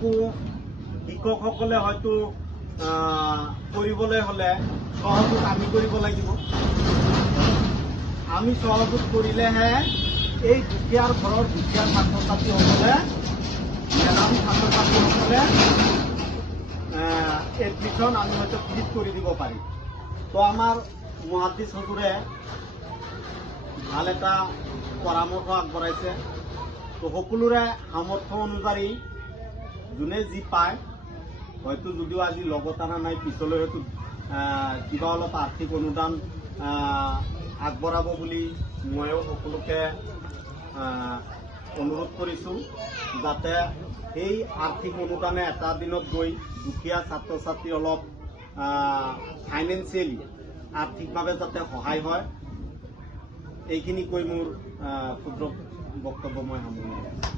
কামবিলাকো শিক্ষকসকলে হয়তো কৰিবলৈ হ'লে সহযোগ আমি কৰিব লাগিব। আমি সহযোগ কৰিলেহে এই দুখীয়াৰ ঘৰৰ দুখীয়া ছাত্ৰ ছাত্ৰীসকলে মেধাৱী ছাত্ৰ ছাত্ৰীসকলে এডমিশ্যন আমি হয়তো ফ্ৰীত কৰি দিব পাৰিম। তো আমাৰ মুহাদ্দিছ হুজুৰে ভাল এটা পৰামৰ্শ আগবঢ়াইছে। তো সকলোৰে সামৰ্থ্য অনুযায়ী যোনে যি পায়, হয়তো যদিও আজি লগত অনা নাই, পিছলৈ হয়তো কিবা অলপ আৰ্থিক অনুদান আগবঢ়াব বুলি ময়ো সকলোকে অনুৰোধ কৰিছোঁ, যাতে সেই আৰ্থিক অনুদানে এটা দিনত গৈ দুখীয়া ছাত্ৰ ছাত্ৰী অলপ ফাইনেন্সিয়েলি আৰ্থিকভাৱে যাতে সহায় হয়। এইখিনি কৈ মোৰ ক্ষুদ্ৰ বক্তব্য মই সামৰণি মাৰিছোঁ।